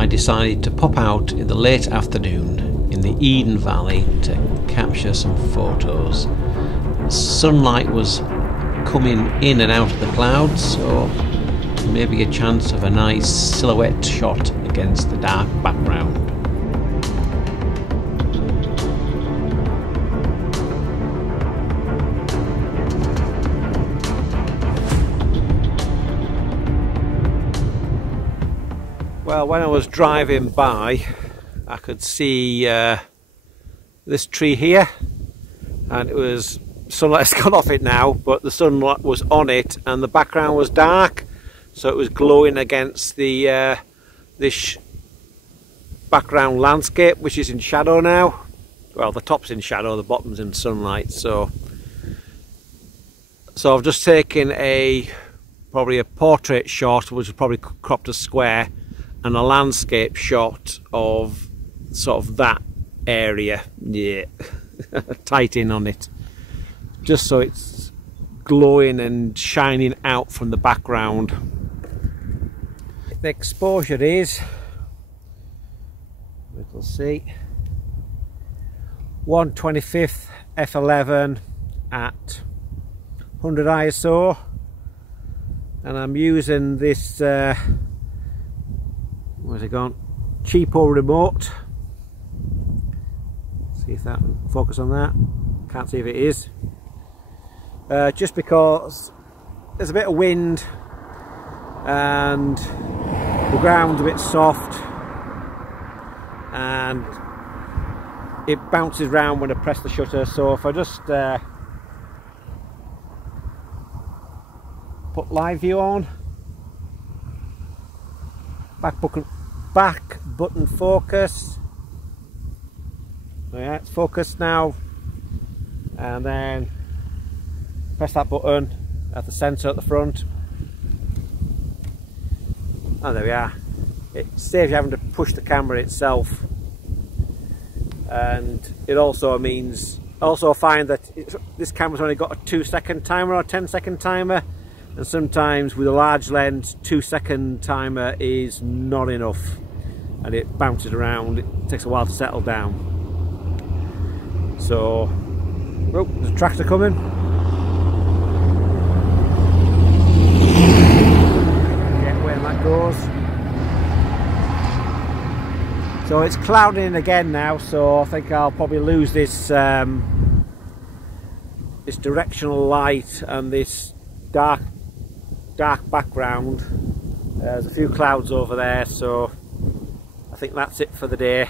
I decided to pop out in the late afternoon in the Eden Valley to capture some photos. Sunlight was coming in and out of the clouds, so maybe a chance of a nice silhouette shot against the dark background. Well, when I was driving by, I could see this tree here, and it was sunlight's gone off it now, but the sunlight was on it and the background was dark, so it was glowing against the this background landscape, which is in shadow now. Well, the top's in shadow, the bottom's in sunlight, so I've just taken probably a portrait shot, which is probably cropped a square, and a landscape shot of sort of that area, yeah, tight in on it, just so it's glowing and shining out from the background. The exposure is, we'll see, 1/25 f11 at 100 ISO, and I'm using this where's it gone? Cheapo remote. See if that will focus on that. Can't see if it is. Just because there's a bit of wind and the ground's a bit soft and it bounces around when I press the shutter. So if I just put live view on, back button focus. Yeah, it's focused now, and then press that button at the centre at the front, and there we are. It saves you having to push the camera itself, and it also means I find that this camera's only got a 2-second timer or a 10-second timer, and sometimes with a large lens 2-second timer is not enough and it bounces around. It takes a while to settle down. So, oh, there's a tractor coming. Get where that goes. So it's clouding again now, so I think I'll probably lose this this directional light and this dark background. There's a few clouds over there, so I think that's it for the day.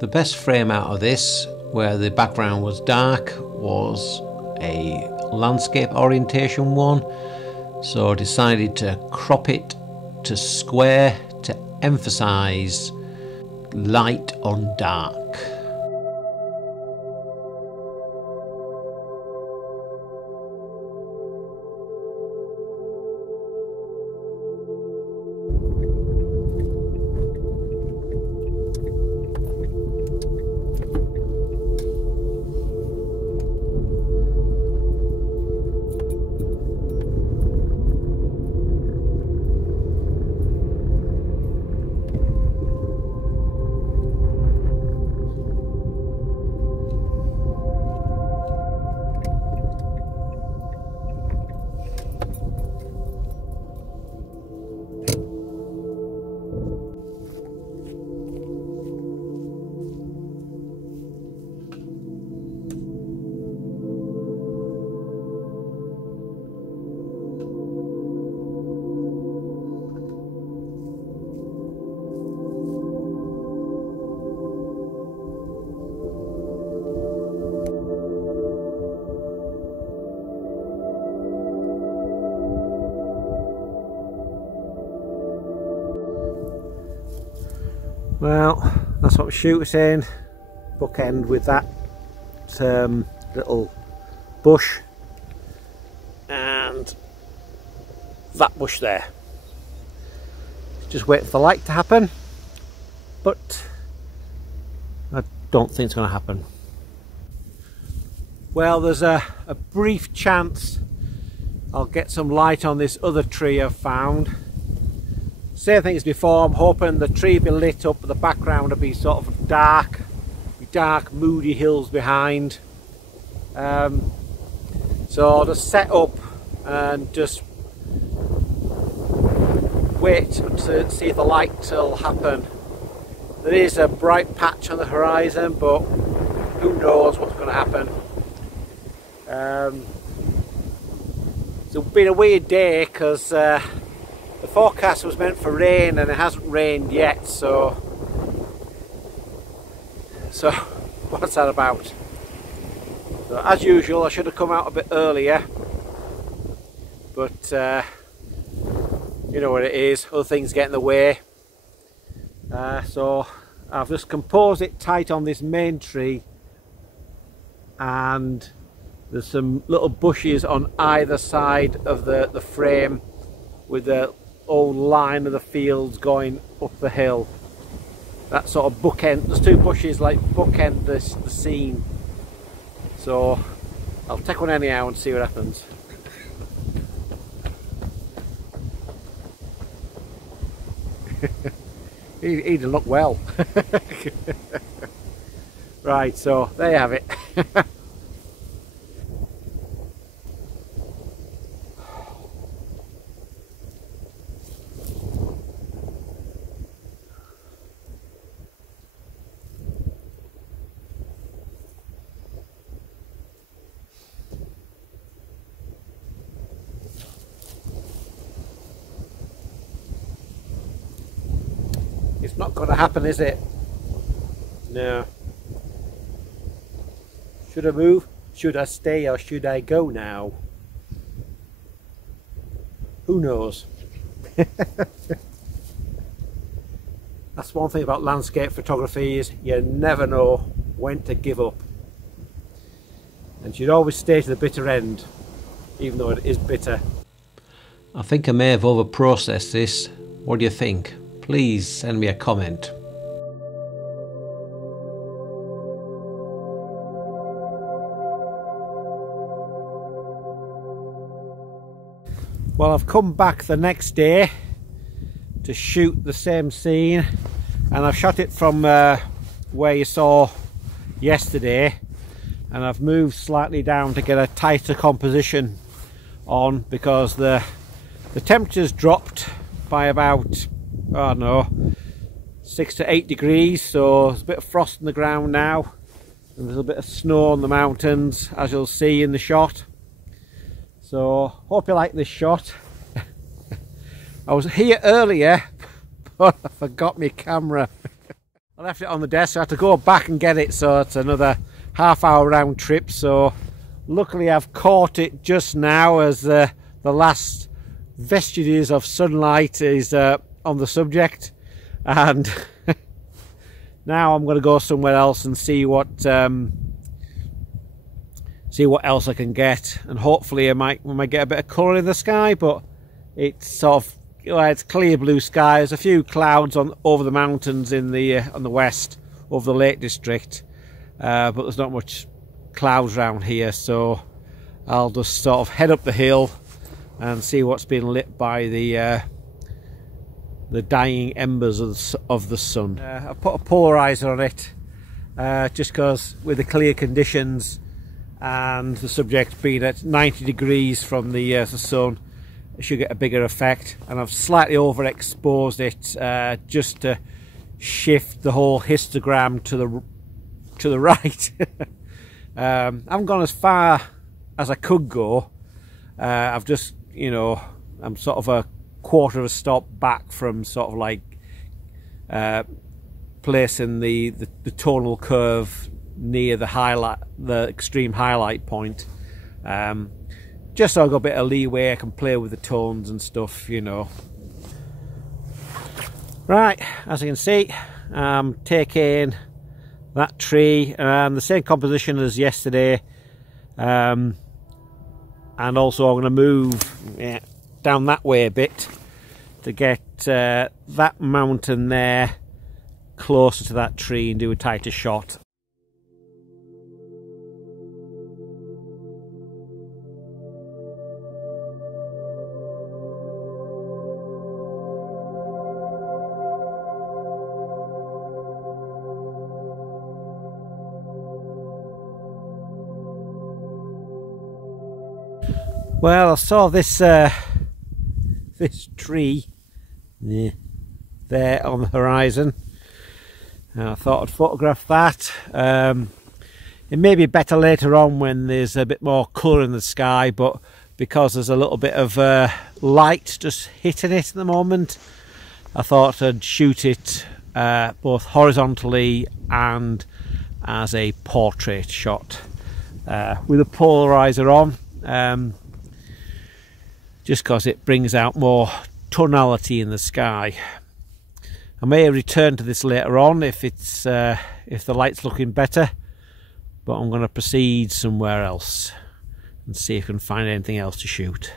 The best frame out of this, where the background was dark, was a landscape orientation one, so I decided to crop it to square to emphasize light on dark. Well, that's what I'm shooting. Bookend with that little bush and that bush there. Just waiting for the light to happen, but I don't think it's going to happen. Well, there's a brief chance I'll get some light on this other tree I've found. Same thing as before, I'm hoping the tree will be lit up, but the background will be sort of dark, moody hills behind. So I'll just set up and just wait to see if the light will happen. There is a bright patch on the horizon, but who knows what's going to happen. It's been a weird day because the forecast was meant for rain and it hasn't rained yet, so what's that about? So as usual, I should have come out a bit earlier, but you know what it is, other things get in the way. So I've just composed it tight on this main tree, and there's some little bushes on either side of the frame with the old line of the fields going up the hill. That sort of bookend, there's two bushes like bookend the scene. So I'll take one anyhow and see what happens. He didn't look well. Right, so there you have it. It's not going to happen, is it? No. Should I move? Should I stay or should I go now? Who knows? That's one thing about landscape photography, is you never know when to give up. And you should always stay to the bitter end, even though it is bitter. I think I may have over-processed this. What do you think? Please send me a comment. Well, I've come back the next day to shoot the same scene, and I've shot it from where you saw yesterday, and I've moved slightly down to get a tighter composition on, because the temperature's dropped by about, I don't know, 6 to 8 degrees, so there's a bit of frost on the ground now, and there's a bit of snow on the mountains, as you'll see in the shot. So hope you like this shot. I was here earlier, but I forgot my camera. I left it on the desk, so I had to go back and get it, so it's another half-hour round trip. So luckily I've caught it just now, as the last vestiges of sunlight is on the subject, and now I'm going to go somewhere else and see what else I can get, and hopefully we might get a bit of colour in the sky. But it's sort of, it's clear blue sky. There's a few clouds over the mountains in the on the west, over the Lake District, but there's not much clouds around here, so I'll just sort of head up the hill and see what's been lit by the dying embers of the sun. I put a polarizer on it just because with the clear conditions and the subject being at 90 degrees from the sun, it should get a bigger effect. And I've slightly overexposed it just to shift the whole histogram to the right. I haven't gone as far as I could go. I've just, you know, I'm sort of a quarter of a stop back from sort of like placing the tonal curve near the extreme highlight point, just so I've got a bit of leeway. I can play with the tones and stuff, you know. Right, as you can see, I'm taking that tree and the same composition as yesterday, and also I'm going to move down that way a bit to get that mountain there closer to that tree and do a tighter shot. Well, I saw this this tree there on the horizon, and I thought I'd photograph that. It may be better later on when there's a bit more colour in the sky, but because there's a little bit of light just hitting it at the moment, I thought I'd shoot it both horizontally and as a portrait shot with a polarizer on, just because it brings out more tonality in the sky. I may return to this later on if it's if the light's looking better, but I'm going to proceed somewhere else and see if I can find anything else to shoot.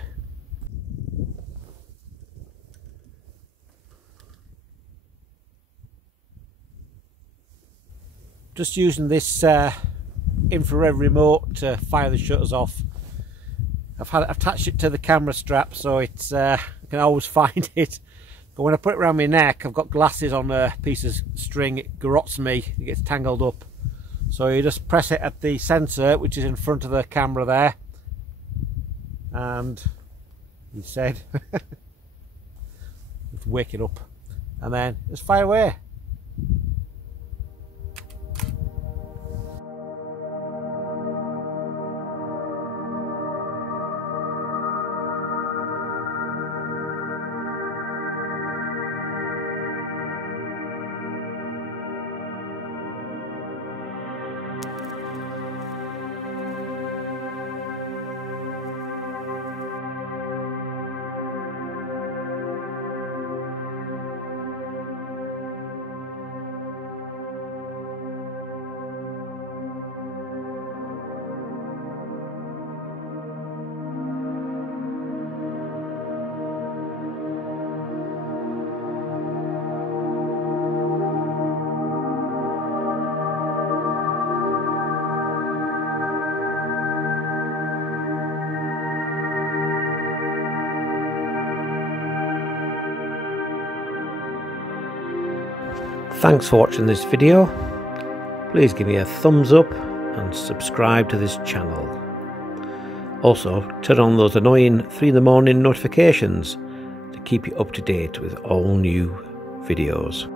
Just using this infrared remote to fire the shutters off. I've attached it to the camera strap, so it's I can always find it. But when I put it around my neck, I've got glasses on a piece of string. It garrots me, it gets tangled up. So you just press it at the sensor, which is in front of the camera there, and he said, wake it up, and then just fire away. Thanks for watching this video. Please give me a thumbs up and subscribe to this channel. Also, turn on those annoying 3 in the morning notifications to keep you up to date with all new videos.